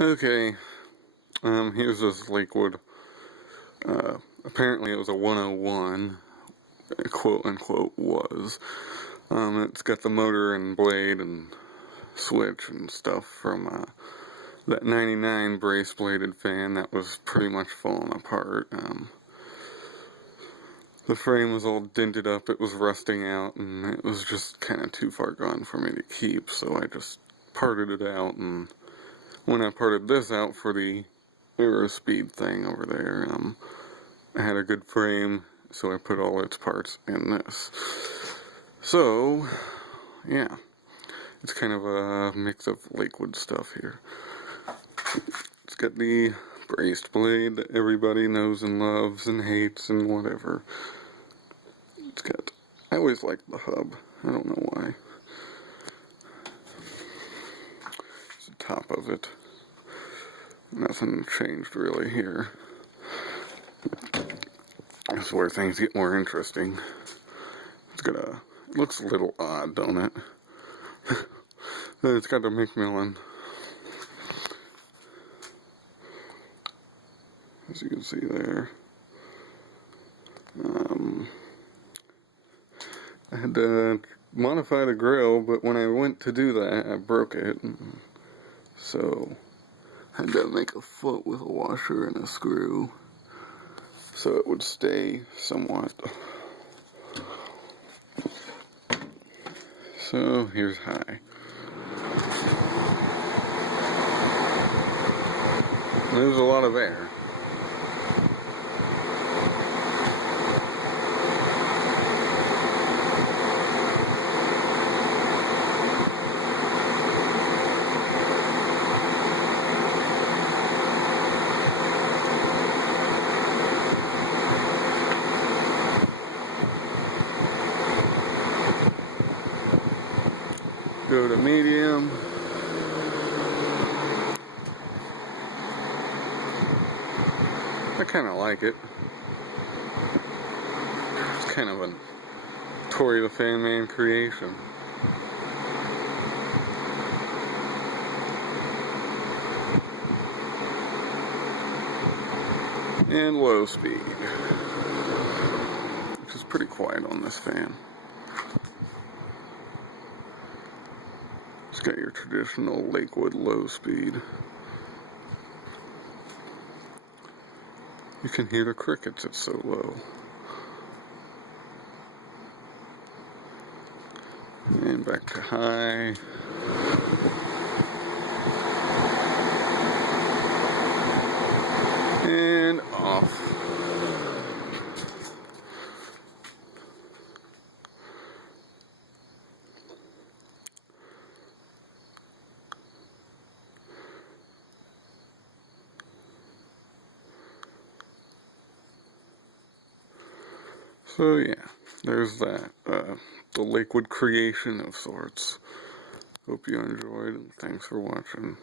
Okay, here's this lakewood. Apparently it was a 101, quote unquote was. It's got the motor and blade and switch and stuff from that 99 brace bladed fan that was pretty much falling apart. The frame was all dented up, it was rusting out, and it was just kind of too far gone for me to keep, so I just parted it out. And when I parted this out for the Aerospeed thing over there, I had a good frame, so I put all its parts in this. So, yeah, it's kind of a mix of Lakewood stuff here. It's got the braced blade that everybody knows and loves and hates and whatever. It's got, I always liked the hub, I don't know why. It's the top of it. Nothing changed really here. That's where things get more interesting. It's got a, it looks a little odd, don't it? It's got a McMillan. As you can see there. I had to modify the grill, but when I went to do that, I broke it. So I had to make a foot with a washer and a screw so it would stay somewhat. So here's high. There's a lot of air. Go to medium. I kind of like it. It's kind of a Tory the Fan Man creation. And low speed, which is pretty quiet on this fan. It's got your traditional Lakewood low speed. You can hear the crickets, it's so low. And back to high. And off. So yeah, there's that, the Lakewood creation of sorts. Hope you enjoyed, and thanks for watching.